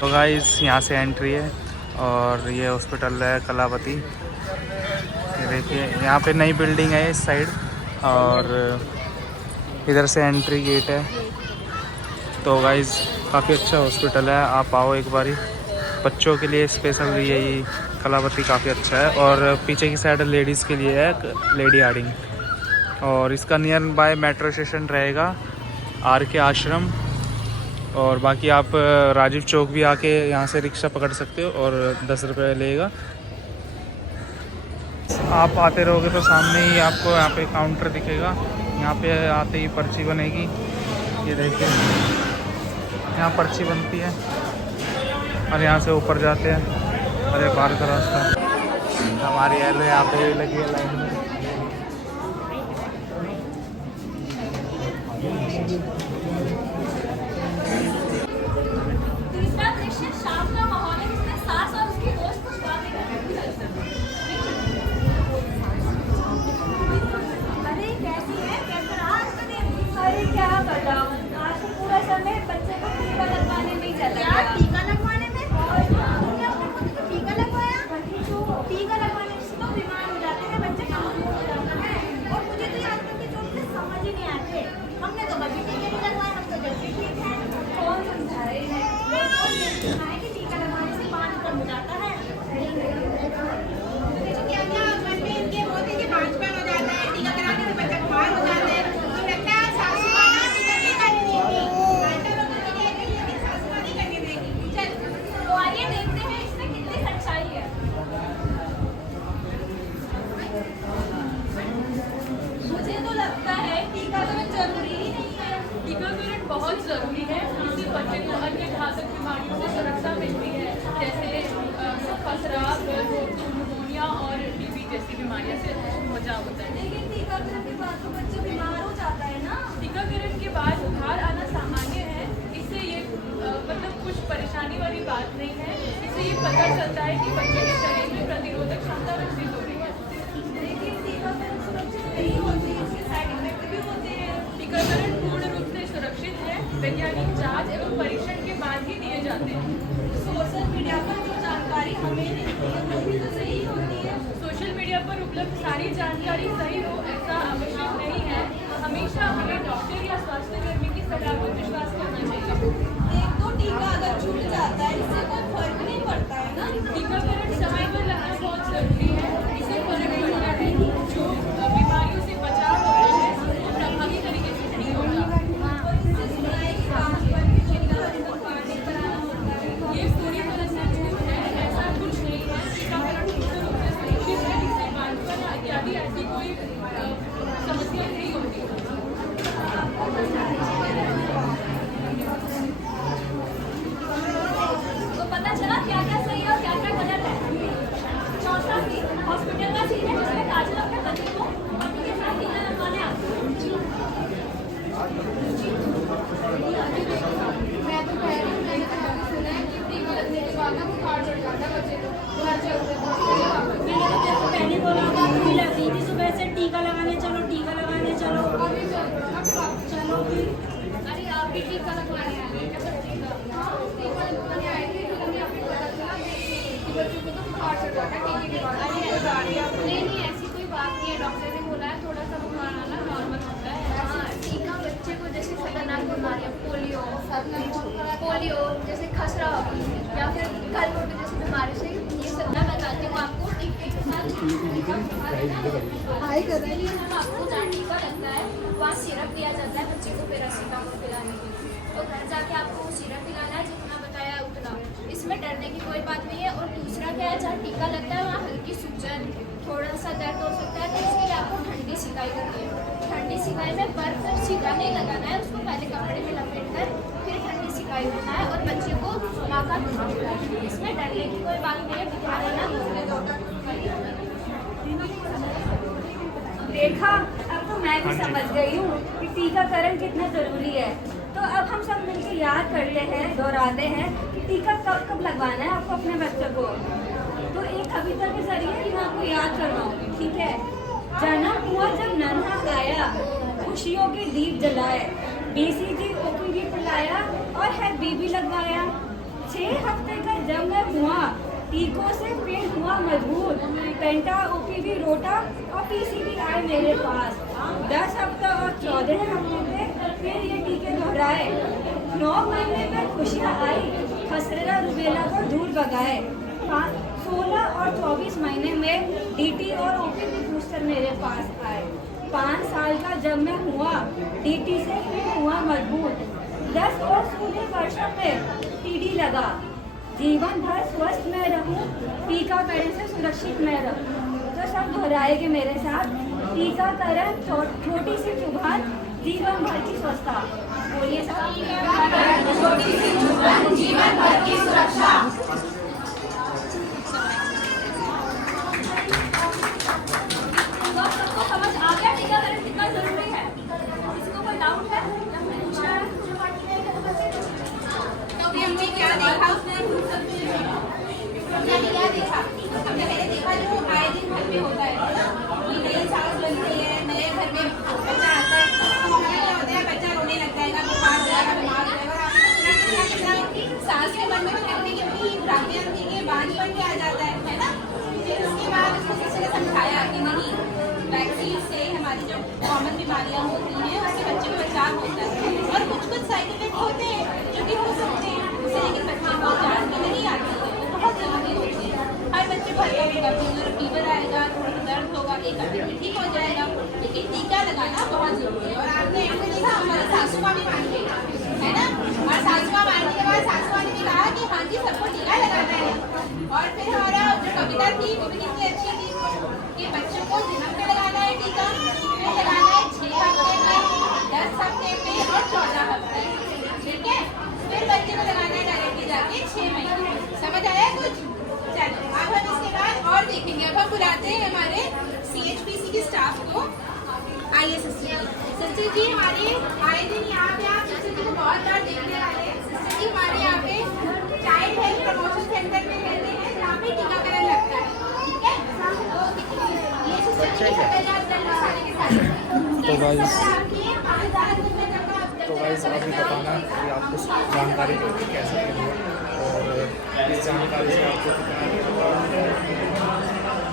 तो गाइस यहाँ से एंट्री है और ये हॉस्पिटल है कलावती। ये देखिए यहाँ पे नई बिल्डिंग है इस साइड और इधर से एंट्री गेट है। तो गाइस काफ़ी अच्छा हॉस्पिटल है, आप आओ एक बारी। बच्चों के लिए स्पेशल यही कलावती काफ़ी अच्छा है और पीछे की साइड लेडीज़ के लिए है लेडी हार्डिंग। और इसका नियर बाय मेट्रो स्टेशन रहेगा आर के आश्रम। और बाकी आप राजीव चौक भी आके यहाँ से रिक्शा पकड़ सकते हो और 10 रुपये लेगा। आप आते रहोगे तो सामने ही आपको यहाँ पे काउंटर दिखेगा, यहाँ पे आते ही पर्ची बनेगी। ये देखिए यहाँ पर्ची बनती है और यहाँ से ऊपर जाते हैं। अरे बाहर का रास्ता हमारी एलो यहाँ पे भी लगी है लाइन में। तीसरा दृश्य शाम का माहौल है जिसमें सास और उसकी दोस्त कुछ बातें कर रही हैं। अरे कैसी है, कैसा रहा आज का दिन? अरे क्या बताऊं, आज तो पूरा समय बच्चे को टीका लगवाने में ही चला गया। क्या टीका लगवाने में? तुमने अपने पोते को टीका लगवाया? टीका लगवाने से तो बीमार हो जाते हैं बच्चे, कमजोर हो जाता है। और मुझे तो आज तक के जो मुझे समझ ही नहीं आते। हमने तो कभी टीके नहीं लगवाए, हम तो जल्दी ठीक है। कौन समझाए है? कि टीका लगवाने से 5 कम हो जाता है। क्या क्या घर में इनके होते कि 5 कम हो जाता है, टीका कराने से बच्चा बीमार हो जाता है। तो लगता है सासू माँ ना टीका नहीं करने देगी, आंटा लोग तो टीका नहीं देगी, सासू माँ नहीं करने देगी। चल तो आइए देखते हैं इसमें कितनी सच्चाई है। मुझे तो लगता है टीकाकरण जरूरी ही नहीं है। टीकाकरण बहुत जरूरी है, किसी बच्चे को अन्य घातक बीमारियों से सुरक्षा मिलती है, जैसे खसरा, निमोनिया और टीबी जैसी बीमारियों से बचाव होता है। लेकिन टीकाकरण के बाद तो बच्चा बीमार हो जाता है ना। टीकाकरण के बाद बुखार आना सामान्य है, इससे ये मतलब कुछ परेशानी वाली बात नहीं है। इससे ये पता चलता है कि बच्चे के शरीर में प्रतिरोधक क्षमता विकसित हो रही है। लेकिन टीकाकरण सुरक्षित नहीं होती, इसके साइड इफेक्ट भी होते हैं। टीकाकरण पूर्ण रूप से सुरक्षित है, वैज्ञानिक जांच एवं परीक्षण के बाद ही दिए जाते हैं। सोशल मीडिया पर जो जानकारी हमें मिलती है वो भी तो सही होती है। सोशल मीडिया पर उपलब्ध सारी जानकारी सही हो ऐसा आवश्यक नहीं है। हमेशा हमें डॉक्टर या स्वास्थ्य कर्मी की सलाह पर विश्वास करना चाहिए। एक तो टीका अगर छूट जाता है इससे कोई फर्क नहीं पड़ता है ना। टीकाकरण समय पर लगना बहुत जरूरी है, इससे फर्क पड़ता है। जो बीमारियों से बचाव होता है वो प्रभावी तरीके से नहीं होता। ये पूरी तरह से झूठ है, ऐसा कुछ नहीं है। टीकाकरण पूर्ण रूप से सुरक्षित है, इससे बांझपन इत्यादि ऐसी कोई समस्या नहीं होती। तो पता चला क्या क्या सही और क्या क्या गलत है। चौथा सीन हॉस्पिटल का सीन है जिसमें काजल अपने बच्चे को पति के साथ टीका लगवाने आती है। मैं तो कह रही हूँ, मैंने तो सुना है कि टीका लगने के बाद ना बुखार चढ़ जाता है बच्चे को, घर चलते हैं। मैंने तो तेरे को पहले बोला था, तू लगी थी सुबह से टीका लगाने चलो, टीका लगाने चलो। अभी चलो अरे आप भी टीका लगवाने आए हैं क्या बच्चे का? टीका लगवाने आए थे, फिर हमें आपको पता चला कि बच्चों को तो बुखार चढ़ जाता है टीके के बाद। नहीं ऐसी कोई बात नहीं है, डॉक्टर ने बोला है थोड़ा सा बुखार आना नॉर्मल होता है। हाँ टीका बच्चे को जैसे खतरनाक बीमारियाँ पोलियो जैसे खसरा या फिर गलघोटू जैसी बीमारी से ये सब मैं बताती हूँ आपको। टीके के साथ जब आपको जहाँ टीका लगता है वहाँ सिरप दिया जाता है बच्चे को पैरासीटामोल पिलाने के लिए। तो घर जाके आपको सिरप पिलाना है, जितना बताया उतना। इसमें डरने की कोई बात नहीं है। और दूसरा क्या है, जहाँ टीका लगता है वहाँ हल्की सूजन, थोड़ा सा दर्द हो सकता है, तो इसके लिए आपको ठंडी सिकाई करनी है। ठंडी सिकाई में बर्फ सीधा नहीं लगाना है, उसको पहले कपड़े में लपेट कर फिर ठंडी सिकाई करना है और बच्चे को माँ का दूध पिलाना है। इसमें डरने की कोई बात नहीं है। बुखार है ना देखा, अब तो मैं भी समझ गई हूँ कि टीकाकरण कितना जरूरी है। तो अब हम सब मिलकर याद करते हैं, दोहराते हैं कि टीका कब कब लगवाना है आपको अपने बच्चे को। तो एक कविता के जरिए मैं आपको याद करवाऊंगी, ठीक है। जन्म हुआ जब नन्हा गाया, खुशियों के दीप जलाए, BCG OPV पिलाया और है BB लगवाया। 6 हफ्ते का जब मैं हुआ, टीकों से पेट हुआ मजबूत, पेंटा ओपीवी रोटा और पीसीबी आए मेरे पास। 10 हफ्ता और 14 हफ्ते पे फिर ये टीके दोहराए। 9 महीने में खुशियाँ आई, खसरा रुबेला को दूर भगाए। 16 और 24 महीने में डीटी और ओपीवी बूस्टर मेरे पास आए। 5 साल का जब मैं हुआ, डीटी से फिर हुआ मजबूत। 10 और 16 वर्षों में टीडी लगा। जीवन भर स्वस्थ मैं रहूं, टीकाकरण से सुरक्षित मैं रहूं। तो सब दोहराएंगे मेरे साथ। टीकाकरण छोटी सी चुभन, जीवन भर की स्वस्थता। बोलिए सब। टीकाकरण छोटी सी चुभन, जीवन भर की सुरक्षा। तो आप सबको समझ आ गया टीकाकरण कितना जरूरी है? किसी को कोई डाउट है? पूछना है? तो अभी हमने क्या देखा, उसने हमने क्या देखा, हमने पहले देखा जो आए दिन घर में होता है कि नई सांस बन रही है, नए घर में बच्चा आता है, तो हमारा क्या होता है, बच्चा रोने लग जाएगा, बुखार हो जाएगा, बीमार हो जाएगा। सांस के मन में तो कहते हैं कि ब्राह्मण के बांझपन भी आ जाता है ना। फिर उसके बाद उसको किसी ने समझाया कि नहीं, वैक्सीन से हमारी जो कॉमन बीमारियां होती हैं उससे बच्चे को बचाव होता है और कुछ साइड इफेक्ट होते हैं जो कि हो सकते हैं उससे, लेकिन बच्चे को जान के नहीं आती है, वो बहुत जरूरी होती है। हर बच्चे को हल्का फीवर आएगा, थोड़ा सा दर्द होगा, एक आधे में ठीक हो जाएगा, लेकिन टीका लगाना बहुत जरूरी है। और आपने ऐसे देखा हमारी सासू माँ भी मान गई है ना, और सासू माँ मानने के बाद सासू माँ ने भी कहा कि हाँ जी सबको टीका लगाना है। और फिर हमारा जो कविता थी वो भी कितनी अच्छी थी कि बच्चों को जन्म पे लगाना है टीका, फिर लगाना है 6 हफ्ते में, 10 हफ्ते में और 14 हफ्ते, ठीक है। फिर बच्चे को लगाना है डायरेक्टली जाके 6 महीने। समझ आया कुछ? चलो अब हम इसके बाद और देखेंगे। अब हम बुलाते हैं हमारे CHPC के स्टाफ को। आइए सिस्टर जी हमारे आए दिन यहाँ पे आप सिस्टर जी को बहुत बार देखने वाले हैं। सिस्टर जी हमारे यहाँ पे चाइल्ड हेल्थ प्रमोशन सेंटर में रहते हैं जहाँ पे टीकाकरण लगता है, ठीक है। तो ये सिस्टर जी के तो गाइस अभी बताना कि आपको जानकारी कैसे और इस जानकारी से आपको कितना